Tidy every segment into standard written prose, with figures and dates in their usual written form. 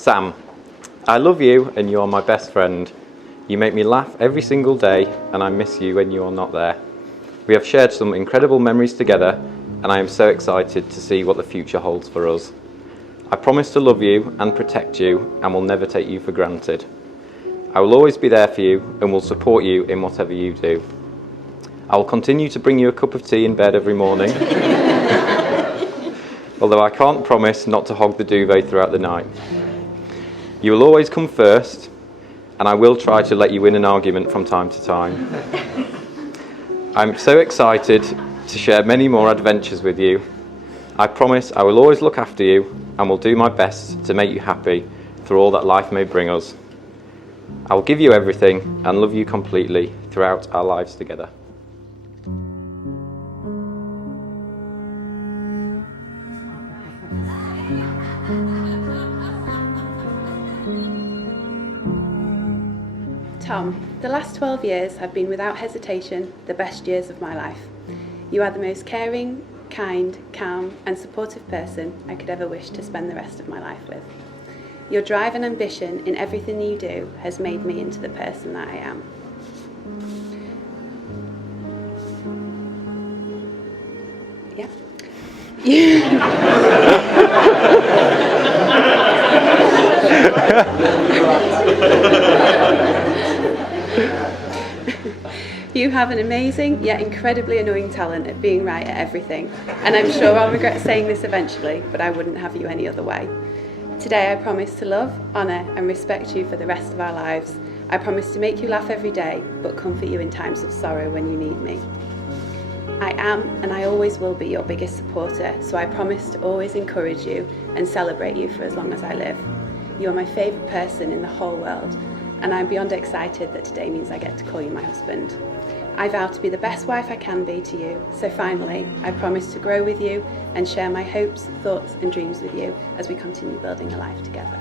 Sam, I love you and you are my best friend. You make me laugh every single day and I miss you when you are not there. We have shared some incredible memories together and I am so excited to see what the future holds for us. I promise to love you and protect you and will never take you for granted. I will always be there for you and will support you in whatever you do. I will continue to bring you a cup of tea in bed every morning, although I can't promise not to hog the duvet throughout the night. You will always come first, and I will try to let you win an argument from time to time. I'm so excited to share many more adventures with you. I promise I will always look after you and will do my best to make you happy through all that life may bring us. I will give you everything and love you completely throughout our lives together. Tom, the last 12 years have been without hesitation the best years of my life. You are the most caring, kind, calm and supportive person I could ever wish to spend the rest of my life with. Your drive and ambition in everything you do has made me into the person that I am. Yeah. You have an amazing yet incredibly annoying talent at being right at everything, and I'm sure I'll regret saying this eventually, but I wouldn't have you any other way. Today I promise to love, honour and respect you for the rest of our lives. I promise to make you laugh every day, but comfort you in times of sorrow when you need me. I am and I always will be your biggest supporter, so I promise to always encourage you and celebrate you for as long as I live. You are my favourite person in the whole world, and I'm beyond excited that today means I get to call you my husband. I vow to be the best wife I can be to you, so finally, I promise to grow with you and share my hopes, thoughts and dreams with you as we continue building a life together.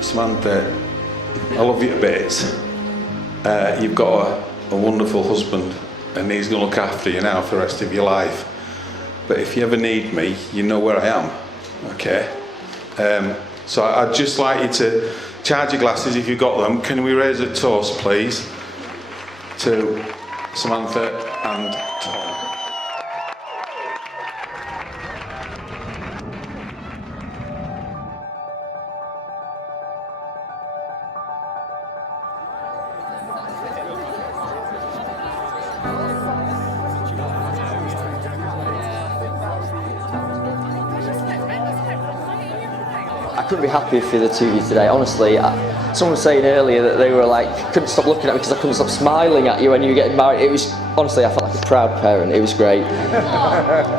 Samantha, I love you to bits. You've got a wonderful husband and he's going to look after you now for the rest of your life. But if you ever need me, you know where I am, okay? So I'd just like you to charge your glasses if you've got them. Can we raise a toast, please, to Samantha and Tom? I couldn't be happier for the two of you today, honestly. Someone was saying earlier that they were like, couldn't stop looking at me because I couldn't stop smiling at you when you were getting married. It was, honestly, I felt like a proud parent. It was great.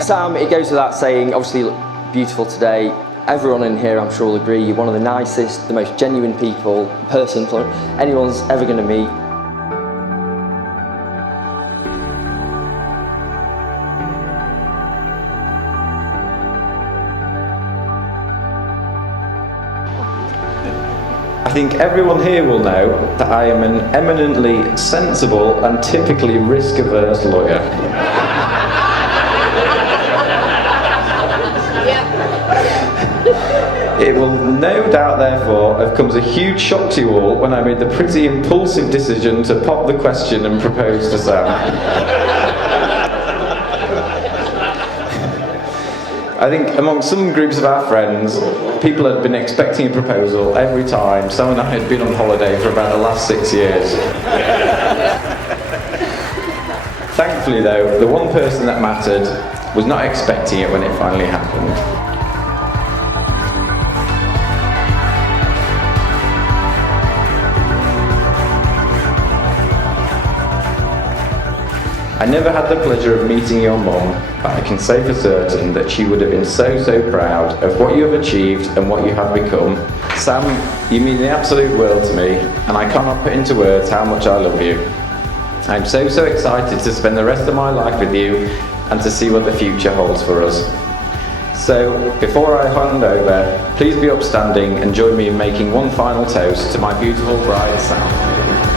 Sam, it goes without saying, obviously you look beautiful today. Everyone in here, I'm sure, will agree, you're one of the nicest, the most genuine person anyone's ever going to meet. I think everyone here will know that I am an eminently sensible and typically risk-averse lawyer. It will no doubt therefore have come as a huge shock to you all when I made the pretty impulsive decision to pop the question and propose to Sam. I think among some groups of our friends, people had been expecting a proposal every time Sam and I had been on holiday for about the last 6 years. Thankfully though, the one person that mattered was not expecting it when it finally happened. I never had the pleasure of meeting your mum, but I can say for certain that she would have been so proud of what you have achieved and what you have become. Sam, you mean the absolute world to me, and I cannot put into words how much I love you. I'm so excited to spend the rest of my life with you and to see what the future holds for us. So, before I hand over, please be upstanding and join me in making one final toast to my beautiful bride, Sam.